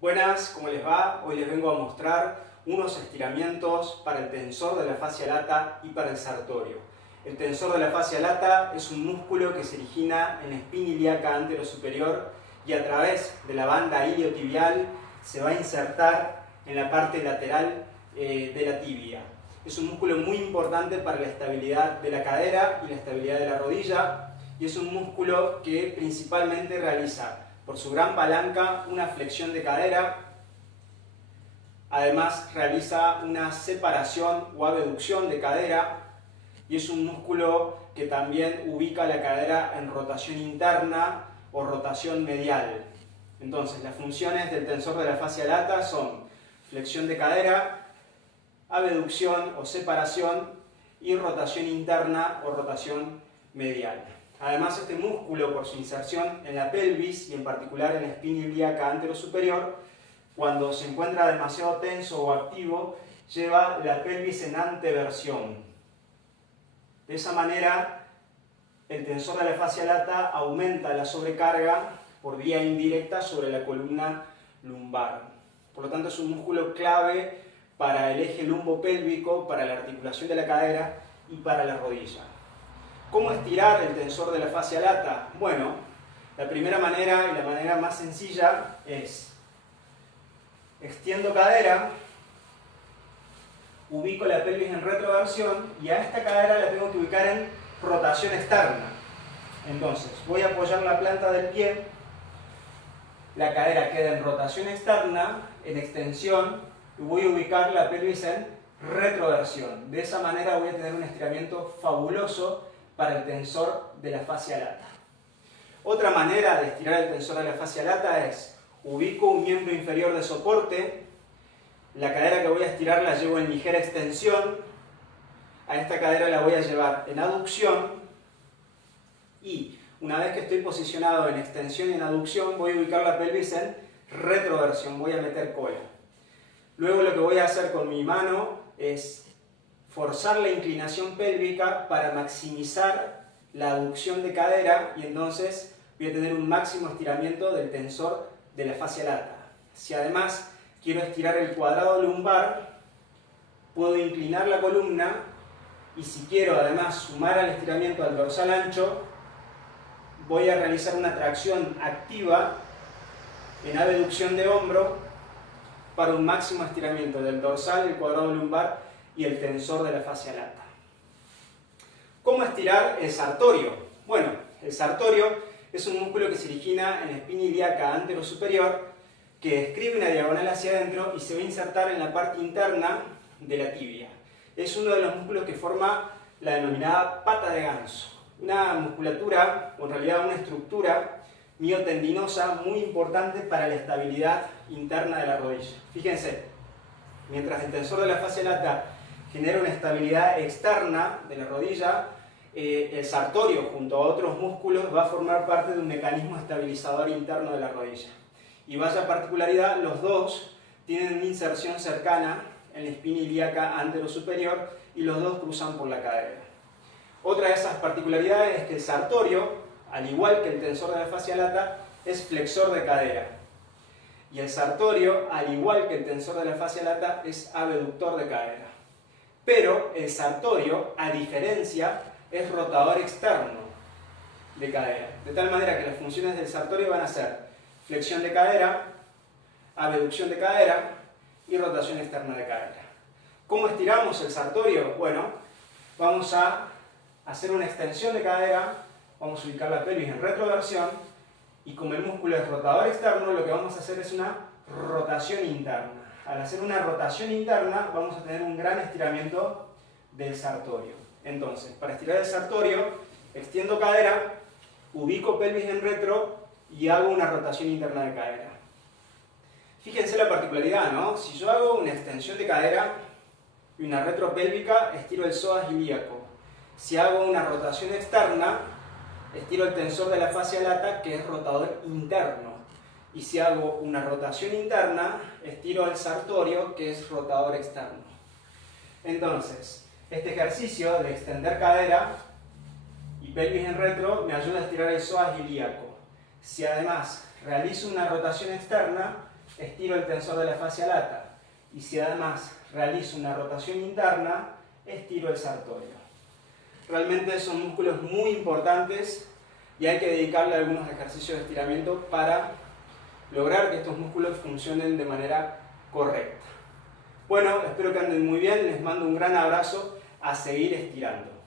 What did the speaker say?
Buenas, ¿cómo les va? Hoy les vengo a mostrar unos estiramientos para el tensor de la fascia lata y para el sartorio. El tensor de la fascia lata es un músculo que se origina en la espina ilíaca anterosuperior y a través de la banda iliotibial se va a insertar en la parte lateral de la tibia. Es un músculo muy importante para la estabilidad de la cadera y la estabilidad de la rodilla, y es un músculo que principalmente realiza por su gran palanca una flexión de cadera. Además realiza una separación o abducción de cadera, y es un músculo que también ubica la cadera en rotación interna o rotación medial. Entonces las funciones del tensor de la fascia lata son flexión de cadera, abducción o separación y rotación interna o rotación medial. Además, este músculo, por su inserción en la pelvis y en particular en la espina ilíaca anterosuperior, cuando se encuentra demasiado tenso o activo, lleva la pelvis en anteversión. De esa manera, el tensor de la fascia lata aumenta la sobrecarga por vía indirecta sobre la columna lumbar. Por lo tanto, es un músculo clave para el eje lumbopélvico, para la articulación de la cadera y para la rodilla. ¿Cómo estirar el tensor de la fascia lata? Bueno, la primera manera y la manera más sencilla es: extiendo cadera, ubico la pelvis en retroversión y a esta cadera la tengo que ubicar en rotación externa. Entonces, voy a apoyar la planta del pie, la cadera queda en rotación externa, en extensión, y voy a ubicar la pelvis en retroversión. De esa manera voy a tener un estiramiento fabuloso para el tensor de la fascia lata. Otra manera de estirar el tensor de la fascia lata es: ubico un miembro inferior de soporte, la cadera que voy a estirar la llevo en ligera extensión, a esta cadera la voy a llevar en aducción, y una vez que estoy posicionado en extensión y en aducción, voy a ubicar la pelvis en retroversión, voy a meter cola. Luego lo que voy a hacer con mi mano es forzar la inclinación pélvica para maximizar la aducción de cadera, y entonces voy a tener un máximo estiramiento del tensor de la fascia lata. Si además quiero estirar el cuadrado lumbar, puedo inclinar la columna, y si quiero además sumar al estiramiento al dorsal ancho, voy a realizar una tracción activa en abducción de hombro para un máximo estiramiento del dorsal, el cuadrado lumbar y el tensor de la fascia lata. ¿Cómo estirar el sartorio? Bueno, el sartorio es un músculo que se origina en la espina ilíaca anterosuperior, que escribe una diagonal hacia adentro y se va a insertar en la parte interna de la tibia. Es uno de los músculos que forma la denominada pata de ganso, una musculatura, o en realidad una estructura miotendinosa muy importante para la estabilidad interna de la rodilla. Fíjense, mientras el tensor de la fascia lata genera una estabilidad externa de la rodilla, el sartorio junto a otros músculos va a formar parte de un mecanismo estabilizador interno de la rodilla. Y vaya particularidad, los dos tienen una inserción cercana en la espina ilíaca anterosuperior y los dos cruzan por la cadera. Otra de esas particularidades es que el sartorio, al igual que el tensor de la fascia lata, es flexor de cadera. Y el sartorio, al igual que el tensor de la fascia lata, es abductor de cadera. Pero el sartorio, a diferencia, es rotador externo de cadera. De tal manera que las funciones del sartorio van a ser flexión de cadera, abducción de cadera y rotación externa de cadera. ¿Cómo estiramos el sartorio? Bueno, vamos a hacer una extensión de cadera, vamos a ubicar la pelvis en retroversión, y como el músculo es rotador externo, lo que vamos a hacer es una rotación interna. Al hacer una rotación interna, vamos a tener un gran estiramiento del sartorio. Entonces, para estirar el sartorio, extiendo cadera, ubico pelvis en retro y hago una rotación interna de cadera. Fíjense la particularidad, ¿no? Si yo hago una extensión de cadera y una retropélvica, estiro el psoas ilíaco. Si hago una rotación externa, estiro el tensor de la fascia lata, que es rotador interno. Y si hago una rotación interna, estiro el sartorio, que es rotador externo. Entonces, este ejercicio de extender cadera y pelvis en retro me ayuda a estirar el psoas ilíaco. Si además realizo una rotación externa, estiro el tensor de la fascia lata y si además realizo una rotación interna, estiro el sartorio. Realmente son músculos muy importantes y hay que dedicarle algunos ejercicios de estiramiento para lograr que estos músculos funcionen de manera correcta. Bueno, espero que anden muy bien, les mando un gran abrazo, a seguir estirando.